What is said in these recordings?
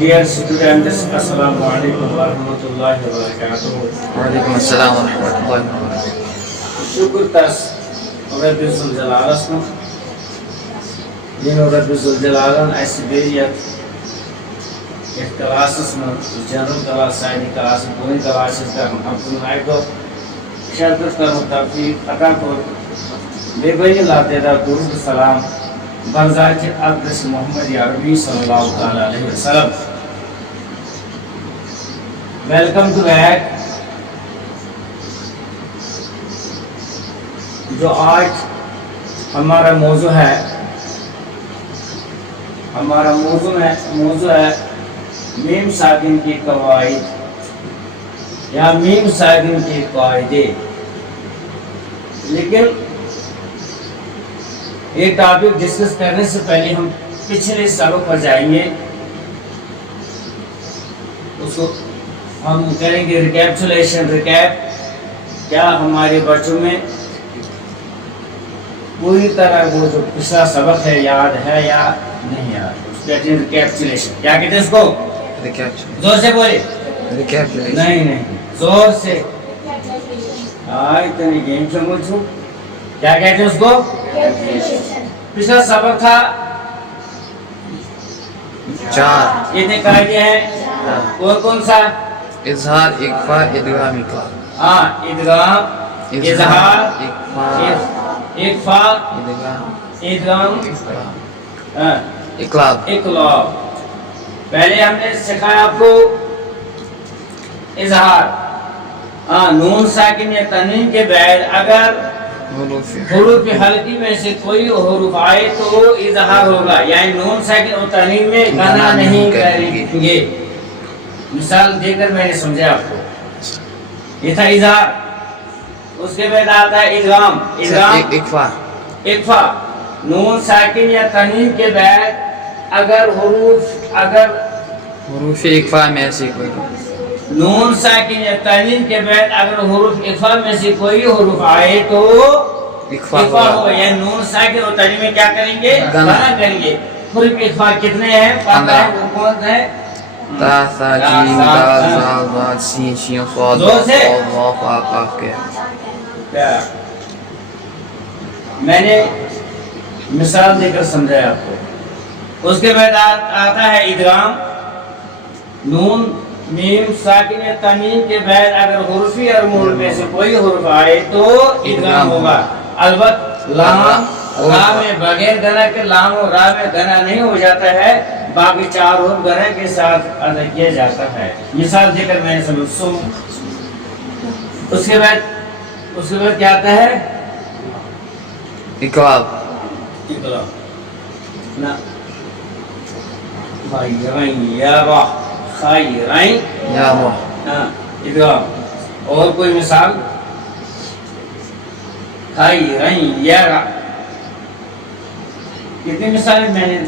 Dear students, Assalamu alaikum wa rahmatullahi wa barakatuh. وعليكم السلام ورحمة الله وبركاته. Şükür tas Rabbi Zülcelal'ın yine Rabbi Zülcelal'ın asibiyet ikhtilasız mı general class side class पूरी classes का हम सुनाए तो शायद का मुताबिक अता को बेबनी लाते दा दुरूद सलाम बरजात अब्दुस मोहम्मद अरबी सल्लल्लाहु ताला अलैहि वसल्लम. Welcome to back. जो आज हमारा मौजू है मीम साकिन की कवाइद या मीम साकिन के कायदे. लेकिन ये टॉपिक डिस्कस करने से पहले हम पिछले सालों पर जाएंगे, उसको हम करेंगे रिकैप्चुलेशन. रिकैप क्या हमारे बच्चों में पूरी तरह वो जो पिछला सबक है याद है या नहीं याद, रिकैप्चुलेशन क्या कहते हैं उसको? जोर से बोले. नहीं जोर से. इतनी गेम समझ छू. क्या कहते हैं उसको? पिछला सबक था 4. कितने कायदे हैं और कौन सा? इजहार, इक्फा, इदगाम, इकलाब. हाँ, इदगाम, इजहार, इक्फा, इदगाम, इकलाब. इकलाब. पहले हमने सिखाया आपको इजहार. हाँ, नून साकिन या तन्वीन के बाद अगर हुरूफ हल्की में से कोई हुरूफ आए तो इजहार होगा, यानी नून साकिन और तन्वीन में गना नहीं करेंगे. मिसाल देकर मैंने समझा आपको. ये था इजहार. उसके बाद आता है इदगाम. इदगाम, इक्फा. नून साकिन या तन्वीन के बाद अगर हुरूफ इक्फा में से कोई नून साकिन या तन्वीन के बाद अगर हुरूफ इक्फा में से कोई हुरूफ आए तो इक्फा होगा, यानी नून साकिन और तन्वीन में क्या करेंगे? गना करेंगे. हुरूफ इक्फा कितने हैं? 15. वो कौन है? ता, सा, जीम, दाल, जाल, दाल, सीन, शीन, स्वाद, वाव, काफ के. मैंने मिसाल देकर समझाया आपको. उसके बाद आता है इदगाम. नून मीम साकिन या तन्वीन के बाद अगर हुरूफी और मूल में से कोई हुरूफ आए तो इदगाम होगा. अलबत लाम रा में बगैर गना के लाम और रा में गना नहीं हो जाता है, बाकी 4 हुरूफ गना के साथ अदा किया जाता है. मिसाल देकर मैंने समझ. सुम. उसके बाद क्या आता है? इकलाब. ना खैरैन इदगाम. और कोई मिसाल? खैरैन. कितनी मिसाल मैंने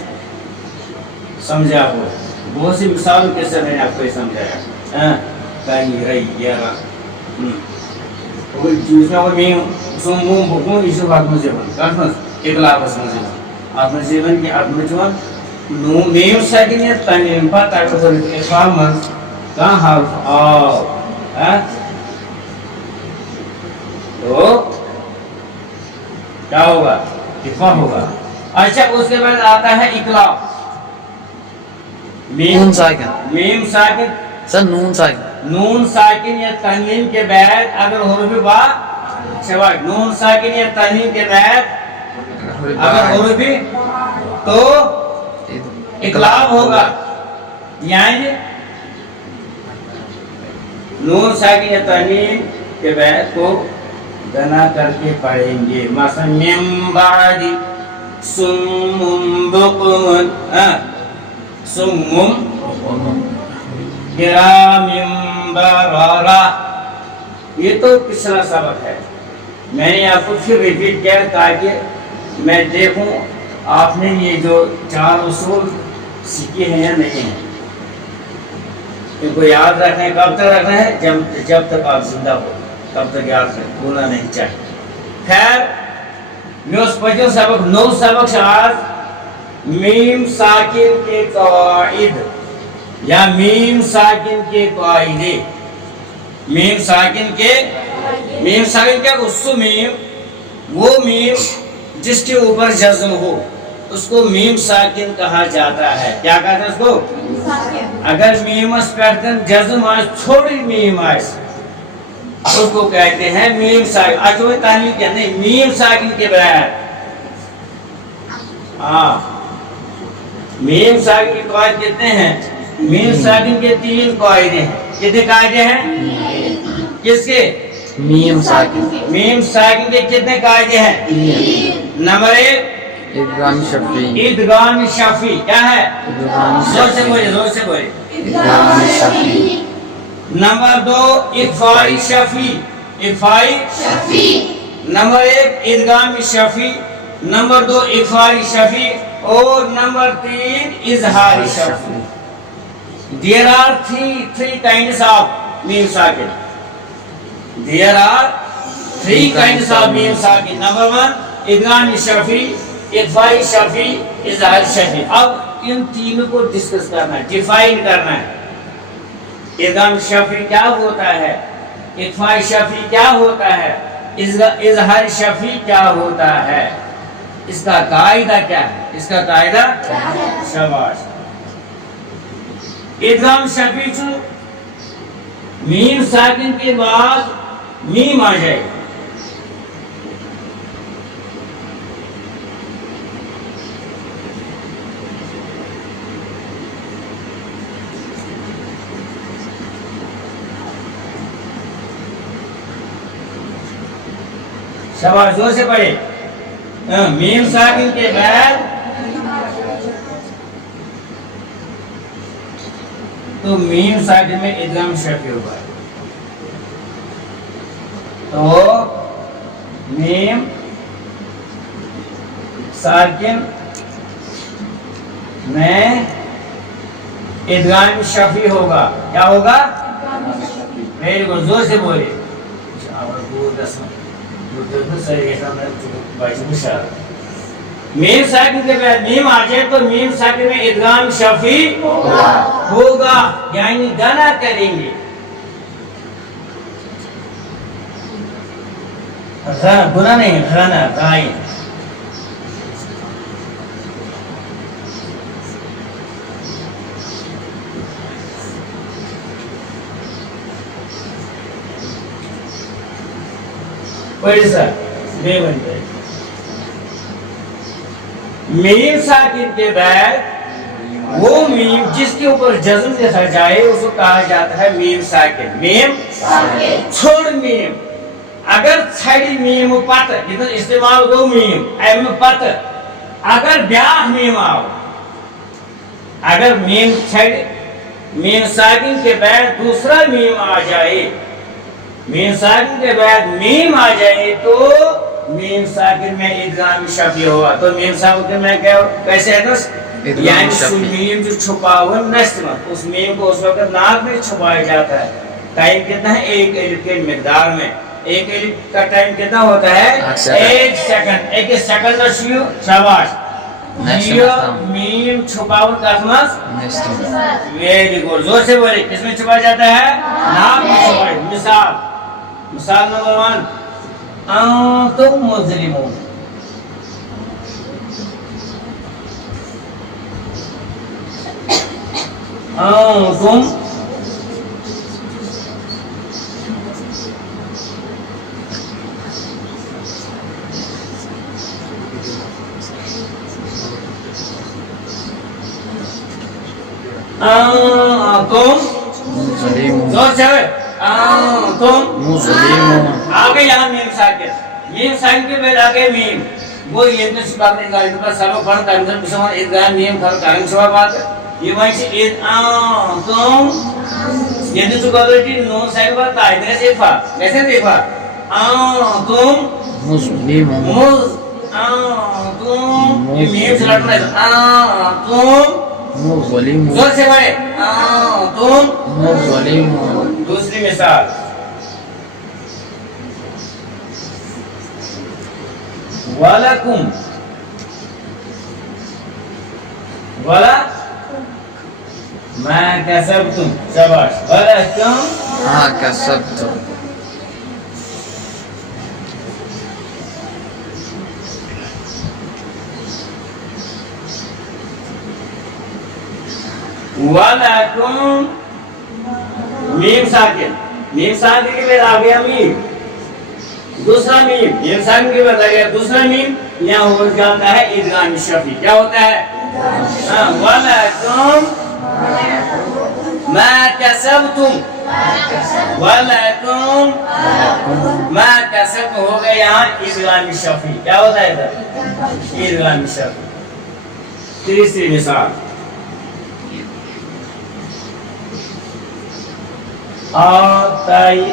समझा आपको? बहुत सी मिसाल के साथ मैंने आपको समझाया. खैरैन. जिसमें मीम सुम बुकुम इशु आत्मजीवन काफन इकलाब आत्मजीवन. आत्मजीवन की आत्मजीवन नू मीम साकिन या तन्वीन पर ताकतवर इकलाब मन का हर्फ आओ. तो क्या होगा? इकफा होगा. अच्छा, उसके बाद आता है इकलाब. नून साकिन. मीम साकिन सर नून साकिन या तन्वीन के बाद अगर हुरूफ बा शवाद नून साकिन या तन्वीन के बाद अगर हुरूफ तो इकलाब होगा, यानी नून साकिन या तन्वीन के बाद को गना करके पढ़ेंगे. मसलन मिन बादी सुम्मुम बुकुम सुम्मुम किरामिम बरारा. ये तो पिछला सबक है. मैंने आपको फिर रिपीट किया ताकि मैं देखूं आपने ये जो 4 उसूल सीखे हैं या नहीं हैं. इनको याद रखना है. कब तक रखना है? जब तक आप जिंदा हो तब तक याद रखना, भूलना नहीं चाहिए. खैर, मैं उस पहले सबक 9 सबक आज मीम साकिन के कवाइद یا میم ساکن کے قاعدے. میم ساکن کے کیا اس میم وہ میم جس کے اوپر جزم ہو اس کو میم ساکن کہا جاتا ہے. کیا کہتے ہیں اس کو؟ اگر میم اس پیٹرن جزم آج چھوڑی میم آج اس کو کہتے ہیں میم ساکن. اچھا وہ تعلیم کیا نہیں میم ساکن کے بغیر. میم ساکن کے قواعد کتنے ہیں؟ میم ساکن کے 3 قاعدے ہیں. کتنے قاعدے ہیں؟ کس کے؟ میم ساکن. میم ساکن کے کتنے قاعدے ہیں؟ نمبر 1 ادغام شفی. ادغام شفی. کیا ہے؟ زور سے بولے. ادغام شفی. نمبر 2 اخفائی شفی. نمبر 1 ادغام شفی. نمبر 2 اخفائی شفی. اور نمبر 3 اظہار شفی. There are three kinds of meme sakin. There are 3 kinds of meme sakin. Number 1 idgham shafi, ikhfa shafi, izhar shafi. اب ان تینوں کو ڈسکس کرنا ہے, ڈیفائن کرنا ہے. ادغام شفی کیا ہوتا ہے, اخفا شفی کیا ہوتا ہے, اظہار شفی کیا ہوتا ہے, اس کا قاعدہ کیا ہے, اس کا قاعدہ شاباش. ادغام شفی چو میم ساکن کے بعد میم آ جائے. شاباش زور سے پڑھے. میم ساکن کے بعد تو میم ساکن میں ادغام شفی ہوگا. تو میم ساکن میں ادغام شفی ہوگا. کیا ہوگا؟ ویری گڈ زور سے بولے. میم ساکن کے بعد میم آ جائے تو میم ساکن میں ادغام شفی ہوگا, یعنی گنا کریں گے. گنا نہیں غنا غائن. میم ساکن کے بعد وہ میم جس کے اوپر جزم لکھا جائے اس کو کہا جاتا ہے میم ساکن. میم چھوڑ میم. اگر چھڑی میم پت یہ استعمال گو میم ام پت اگر بیاہ میم آو, اگر میم چھڑ میم ساکن کے بعد دوسرا میم آ جائے, میم ساکن کے بعد میم آ جائے تو میم ساکن میں ادغام شفی ہوا. تو میم ساکن میں کیسے ہے یعنی میم جو چھپا ہوا نسمت اس میم کو اس وقت ناک میں چھپایا جاتا ہے. ٹائم کتنا ہے 1 الف کے مقدار میں. 1 الف کا ٹائم کتنا ہوتا ہے 1 سیکنڈ. 1 سیکنڈ کا شیو شاباش میم چھپا ہوا کسمس. ویری گڈ زور سے بولے. کس میں چھپایا جاتا ہے؟ ناک میں چھپایا. مثال نمبر 1 انتم مظلمون. انتم زور سے تم آگے یہاں میم ساکن. میم ساکن کے بعد آگے میم وہ یہ تو سبب نکال کا سبب فرق کرن بسمان ادغام میم فرق کرن سوا بات یہ وہاں سے تم یہ تو کوالٹی نو سائن پر قاعدہ سے فا کیسے دیکھا تم مسلمون تم یہ میم سے لڑنا ہے. تم مظلمون. زور سے بولے تم مظلمون. دوسری مثال ما كسبتم شباش ولكم ما كسبتم ولكم میم ساکن کے بعد آ گیا میم دوسرا میم ساکن کے بعد آ گیا دوسرا میم یہاں ہو جاتا ہے ادغام شفی کیا ہوتا ہے ولکم ما کسبتم ولکم ما کسبتم ہو گیا یہاں ادغام شفی کیا ہوتا ہے ادھر ادغام شفی تیسری مثال آتیناکم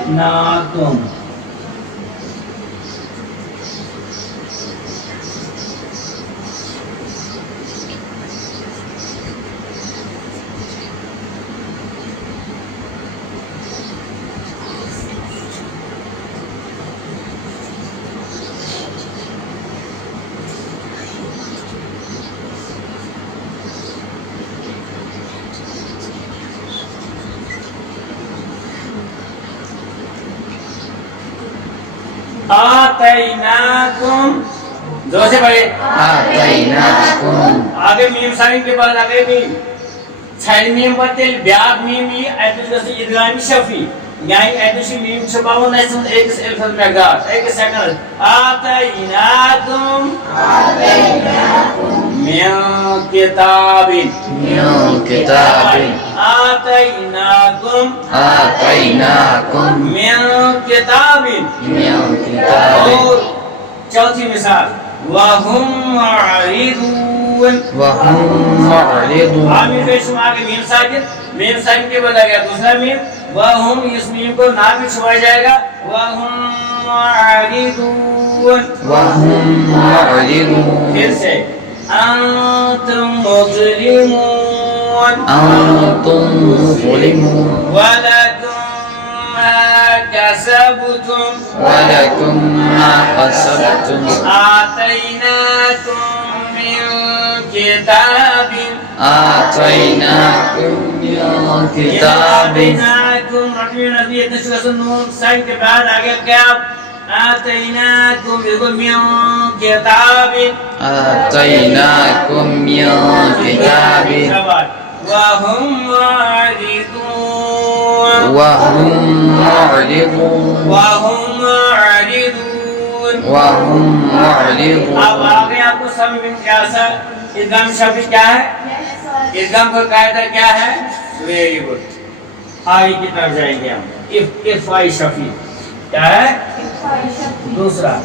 آتیناکم دو سے پڑھے آتیناکم آگے میم ساکن کے بعد آگے میم چھڑ میم پتل بیاگ میم یہ ایتوش گسی ادغامی شفی یعنی ایتوشی میم چھپاو نیسن ایک الفظ مقدار ایک سیکنڈ آتیناکم من کتاب آتیناکم من کتاب اور چوتھی مثال وَهُمْ مُعْرِضُونَ آمین بے شما آگے میم ساکن کے بعد آ گیا دوسرا میم وَهُمْ اس میم کو نہ بھی چھپایا جائے گا وَهُمْ مُعْرِضُونَ پھر سے أنتم مظلمون ولكم ما كسبتم آتيناكم من كتاب آتيناكم رحمة نبي تشغل النور سائن کے بعد آگے کیا آتيناكم من كتاب وهم معرضون اب آگے آپ کو سمجھ میں کیا سر ادغام شفی کیا ہے ادغام کا قاعدہ کیا ہے ویری گڈ آگے کی طرف جائیں گے ہم افائی شفی کیا ہے دوسرا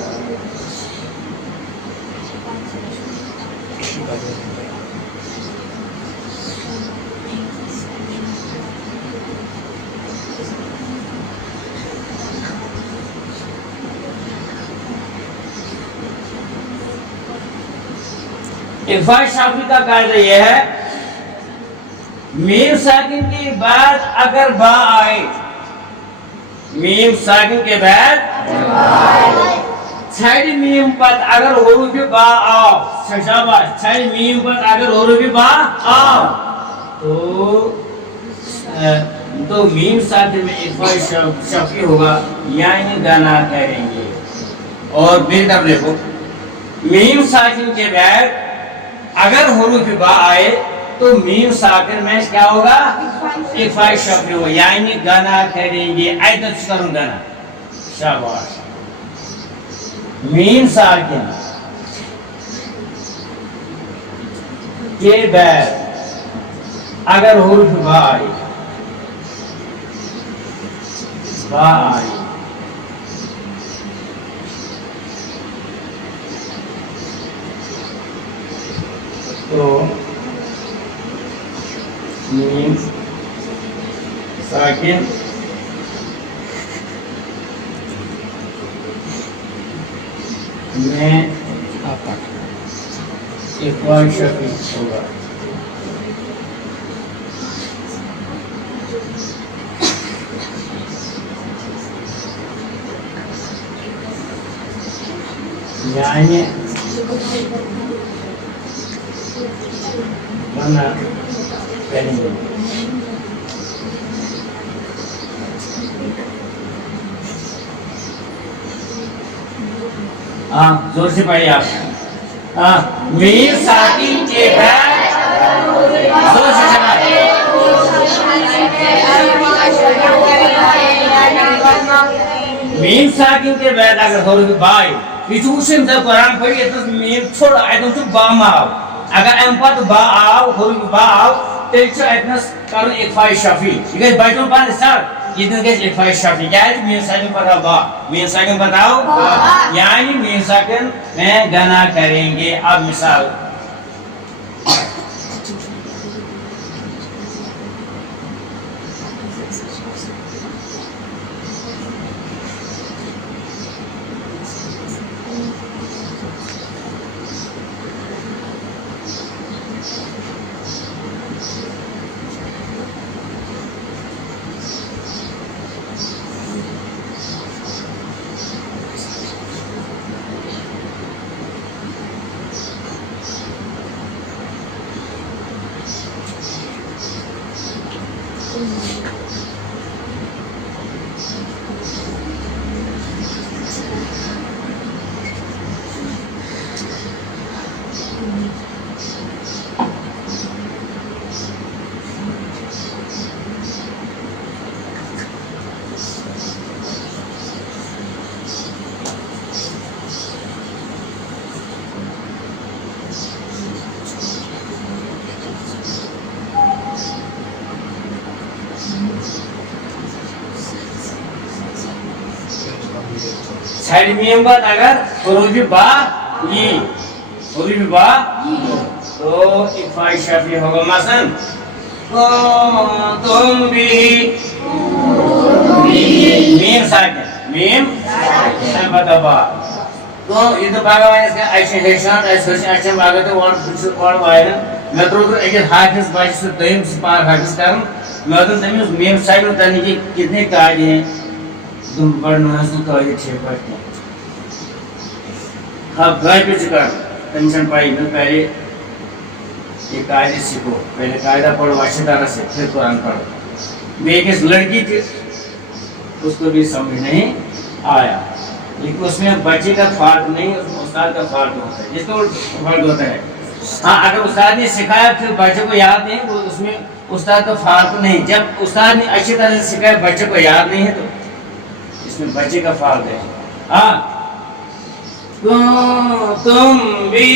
افائی شافی کا قاعدہ یہ ہے میم ساکن کے بعد اگر با آئے میم ساکن کے بعد چھڑ میم پت اگر حروف با آو شاباش چھڑ میم پت اگر حروف با آو تو میم ساکن میں افائی شافی ہوگا یعنی گانا کریں گے اور بہتر دیکھو میم ساکن کے بعد اگر حروف با آئے تو میم ساکن میں کیا ہوگا افائی شفی ہوگا یعنی گانا کریں گے عیدت کروں گانا شاباش میم ساکن کے بعد اگر حروف با آئے تو میم ساکن میں افائی شفی ہوگا یعنی بنا کریں گے हाँ जोर से पढ़िए आप हाँ मीम साकिन के बाद जोर से चलाइए मीम साकिन के बाद अगर हो रही बाई इचूशन जब कुरान पढ़ी तो मीम छोड़ आए तो बा माव अगर एम पर बा आओ हो रही बा आओ तेज एटनस कारण एक फाइ शफी ये बाइटों पर सर ये तो कैसे एक फाइ शफी क्या है मीम साकिन पर बा मीम साकिन बताओ यानी मीम साकिन में गना करेंगे अब मिसाल साइड मीम बाद अगर हुरूफ बा ये हुरूफ बा तो एक फाइ शफी होगा मसलन तुम भी मीम साकिन मीम बता बा तो इधर बागा वाले इसका ऐसे हेशान ऐसे ऐसे बागा तो और वायरन मैं तो एक हाफिज बाइस से दहीम से पार हाफिज करम मैं तो तमीज मीम साकिन तनी के कितने कायदे हैं तुम पढ़ना है तो ये छह पढ़ते हैं अब घर पे चुका टेंशन पाई न पहले ये कायदे सीखो पहले कायदा पढ़ो अच्छी तरह से फिर कुरान पढ़ो एक लड़की थी उसको भी समझ नहीं आया लेकिन उसमें बच्चे का फॉल्ट नहीं उसमें उस्ताद का फॉल्ट होता है जिसको फॉल्ट होता है हाँ अगर उस्ताद ने सिखाया फिर बच्चे को याद नहीं वो उसमें उस्ताद का फॉल्ट नहीं जब उस्ताद ने अच्छी तरह से सिखाया बच्चे को याद नहीं है तो इसमें बच्चे का फॉल्ट है हाँ तुम भी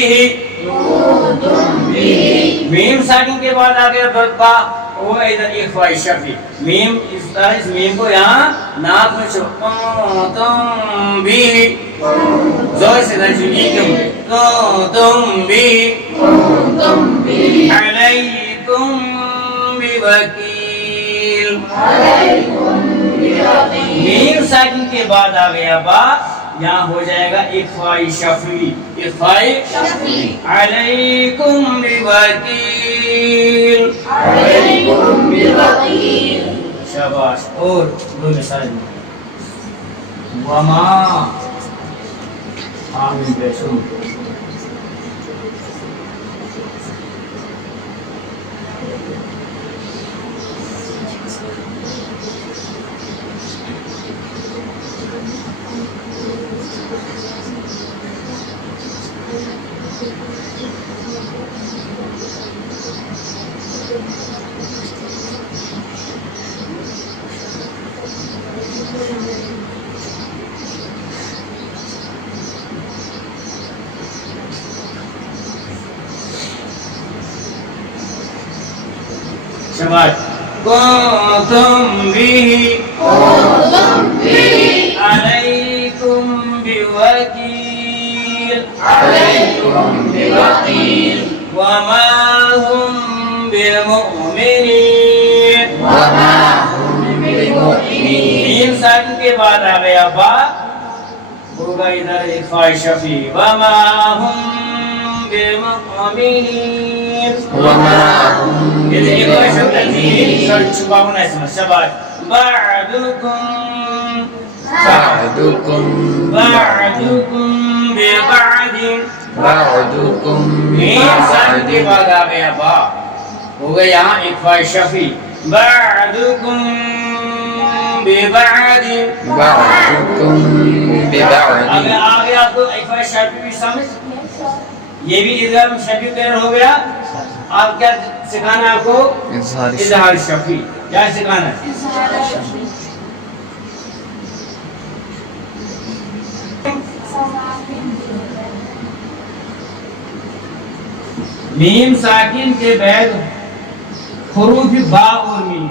मीम साकिन के बाद आगे बा वो इधर एक फाइ शफी मीम इस मीम को यहाँ नाक में छो तुम भी जोर से तुम भी अलैकुम बिवकील मीम साकिन के बाद आ गया बा यहाँ हो जाएगा एक फाइ शफी एक फाइ अलैकुम बिवकील शाबाश और दो मिसाल वमा आमीन बेशुम शाबाश तुम भी अलैकुम बिवकील वमा हुम बिमुमिनीन मीम साकिन के बाद आ गया बा होगा इधर एक फाइ शफी वमा हुम बिमुमिनीन ये देखो शब्द तीन शब्द छुपा होना है समझ शाबाश بعدكم ببعض इंसान के बाद आ गया बा हो गया यहाँ एक फाइ शफी بعدكم ببعض अगर आ गया आपको एक फाइ शफी भी समझ, ये भी इज़हार शफी क्लियर हो गया। अब क्या सिखाना है आपको? इज़हार शफी। क्या सिखाना है? मीम साकिन के बाद हुरूफ बा और मीम,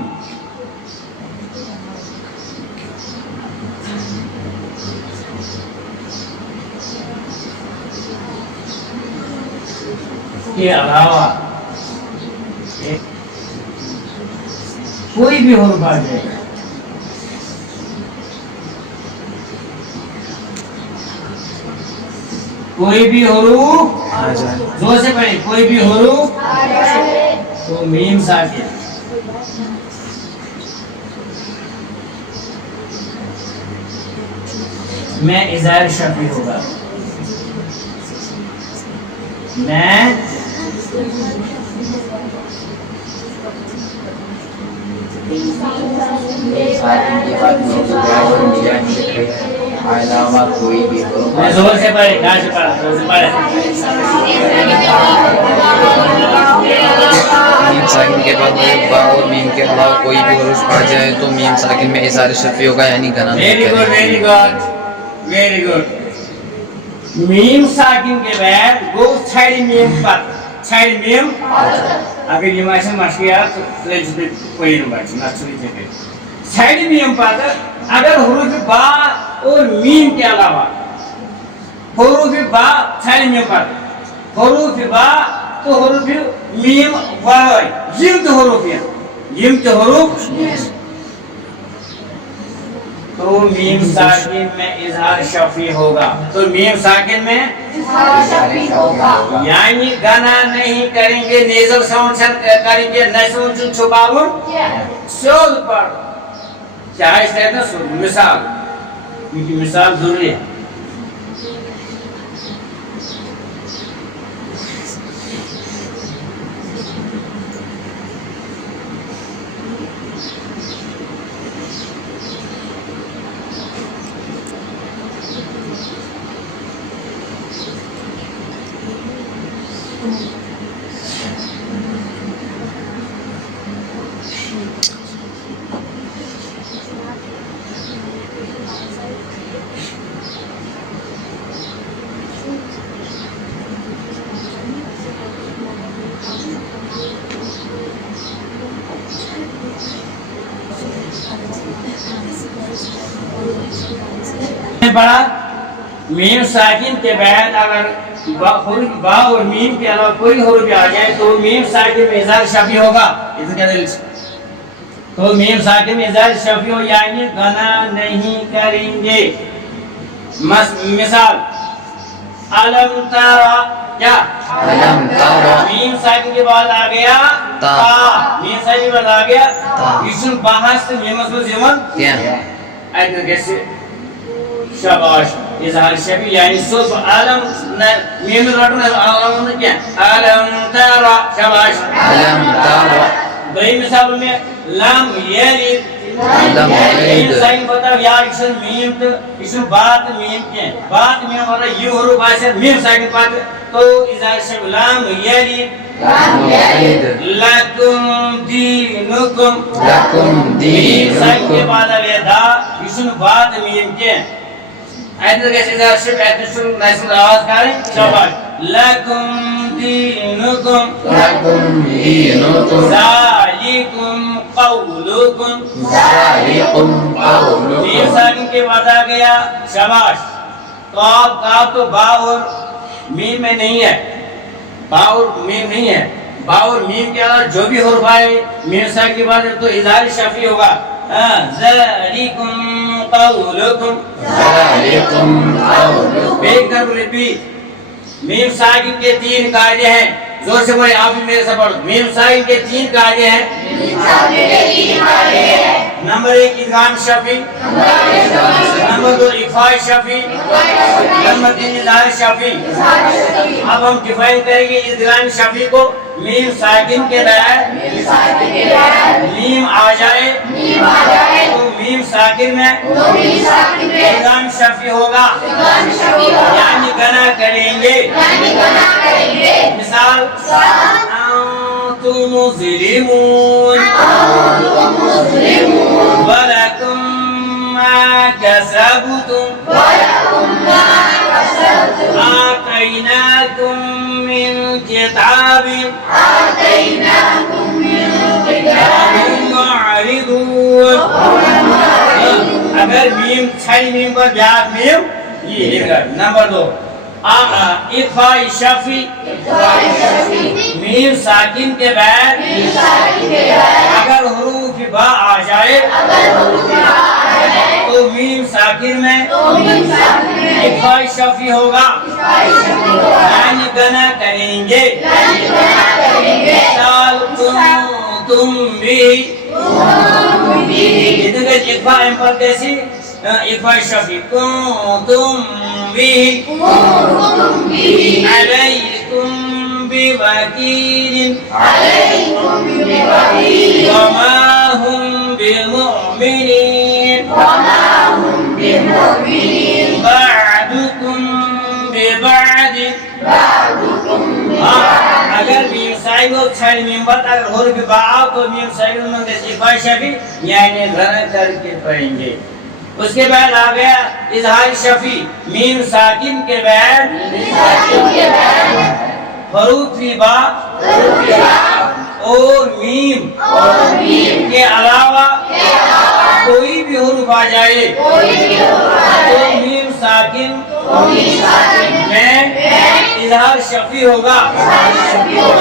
के अलावा कोई भी हुरूफ आ जाएगा। कोई भी हुरूफ आ जाए, जोर से पढ़े, कोई भी हुरूफ तो मीम साकिन। मैं इज़हार शफी होगा, मैं अलावा कोई भी हो। जोर से पढ़े, कहाँ से पढ़ा? जोर से पढ़े। मीम साकिन के बाद बा और मीम के अलावा कोई भी हुरूफ आ जाए तो मीम साकिन में इज़हार शफी होगा, यानी गना नहीं वेरी गुड, करेंगे। Very good, very good. मीम साकिन के बाद गो छाड़ी मीम पर, छाड़ी मीम अगर ये माशा मशकिया तो लेज पे कोई नहीं बात ना सुनी थे। छाड़ी मीम पर अगर हुरूफ बा और मीम के अलावा हुरूफ बा छाड़ी मीम पर हुरूफ बा तो हुरूफ मीम वाला यम तो हुरूफ है, यम तो हुरूफ तो मीम साकिन में इज़हार शफी होगा। तो मीम साकिन में यानी गाना नहीं करेंगे, नेजल साउंड करेंगे, नसुन छुपाउन शोध पर चाहे है ना मिसाल, क्योंकि मिसाल जरूरी है। बड़ा मीम साकिन के बाद अगर बा और मीम के अलावा कोई हुरूफ आ जाए तो मीम साकिन में इज़हार शफी होगा। इसे क्या दलील? तो मीम साकिन में इज़हार शफी हो यानी गना नहीं करेंगे। मिसाल अलम तरा, क्या अलम तरा, मीम साकिन के बाद आ गया ता, मीम साकिन के बाद आ गया ता, इसमें बाहर से मीम जमन क्या ऐसे कैसे शाबाश इज़हार शफी यानी सुब आलम मीम रटना आलम क्या आलम तरा शाबाश अलम तरा, दही मिसाल में लम यलिद लम यलिद, साइन बताओ यार इसमें मीम तो इसमें बात मीम क्या बात मीम वाला ये हुरूफ आसे मीम साकिन बात तो इज़हार शफी लम यलिद लकुम दीनुकुम, लकुम मीम साकिन के दीनुकुम, बाद आ गया दा इसमें बात मीम क्या ऐसे कैसे इज़हार शफी ऐसे शुरू नस्ल आवाज करें शाबाश लकुम दीनुकुम लकुम दीनुकुम, ज़ालिकुम क़ौलुकुम, ज़ालिकुम मीम क़ौलुकुम, साकिन के बाद आ गया शाबाश। काफ तो बा और मीम में नहीं है, बा और मीम नहीं है। बा और मीम के अलावा जो भी हुरूफ आए मीम साकिन के बाद तो इज़हार शफी होगा। ज़ालिकुम क़ौलुकुम, ज़ालिकुम क़ौलुकुम, बेकर रिपीट। मीम साकिन के तीन कायदे हैं, जोर से बोले आप भी मेरे साथ पढ़ो। मीम साकिन के तीन कायदे हैं। नंबर एक इदगाम शफी, नंबर दो इफ़ाई शफी, नंबर तीन इज़हार शफी। अब हम डिफाइन करेंगे इदगाम शफी को। मीम साकिन के बाद मीम आ जाए तो मीम साकिन में इदगाम शफी होगा, यानी गना करेंगे। मिसाल अंतुम मुस्लिमून वलकुम मा कसबतुम आतैनाकुम मिन किताबिन मुअरिदून। अगर मीम छड़ी मीम पर ब्याज मीम ये लिखा। नंबर 2 इफ़ा शफी मीम साकिन के बाद अगर हुरूफ बा आ जाए तो मीम साकिन में इफ़ा शफी होगा, यानी गना करेंगे। साल तुम भी इफ़ा एम पर कैसी इफ़ा शफी तुम भी अलैकुम बिवकील वमा हुम बिमुमिनीन बादुकुम बिबाद। अगर मीम साइड और छड़ी मीम पर अगर हुरूफ बा तो मीम साइड में इफ़ा शफी यानी गना करके पढ़ेंगे। उसके बाद आ गया इजहार शफी मीम साकिन के बाद हुरूफ बा और मीम के अलावा कोई भी हुरूफ आ जाए तो मीम साकिन में इजहार शफी होगा,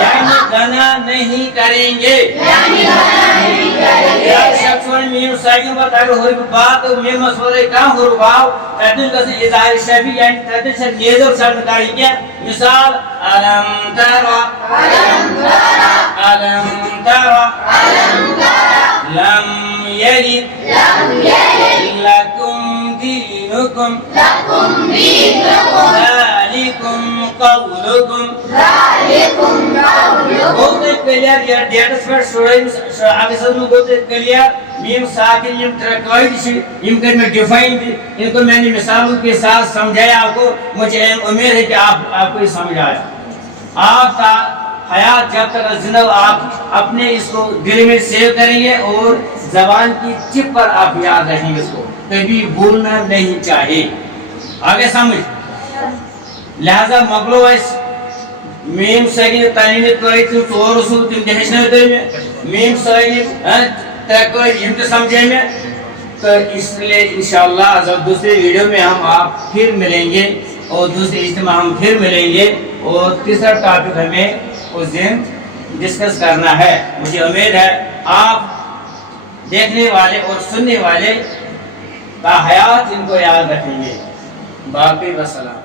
यानी गना नहीं करेंगे। मीम साकिन पर अगर हुरूफ बा तो मीम मसूरे का हुरूफ बा तदन का इजहार शफी यानी तदन से नेज़र शब्द करेंगे। मिसाल अलम तरा लम यलिद लकुम दीनुकुम ज़ालिकुम कौलुकुम। बहुत क्लियर या डेट्स पर स्टूडेंट्स आगे सब लोग बहुत क्लियर मीम साकिन मीम तरकाई इन के में डिफाइन इनको मैंने मिसालों के साथ समझाया आपको। मुझे उम्मीद है कि आपको ये समझ आया। आप हयात जब तक जिंदा आप अपने इसको दिल में सेव करेंगे और जबान की टिप पर आप याद रखेंगे, इसको कभी भूलना नहीं चाहिए। आगे समझ लिहाजा मगलो मीम साकिन तानी तोय तो रसूल तुम देहना तो मीम साकिन तक इम समझे में। तो इसलिए इंशाअल्लाह जब दूसरे वीडियो में हम आप फिर मिलेंगे और दूसरे इज्तिमा हम फिर मिलेंगे और तीसरा टॉपिक हमें उस दिन डिस्कस करना है। मुझे उम्मीद है आप देखने वाले और सुनने वाले का हयात इनको याद रखेंगे। बाकी वसलाम।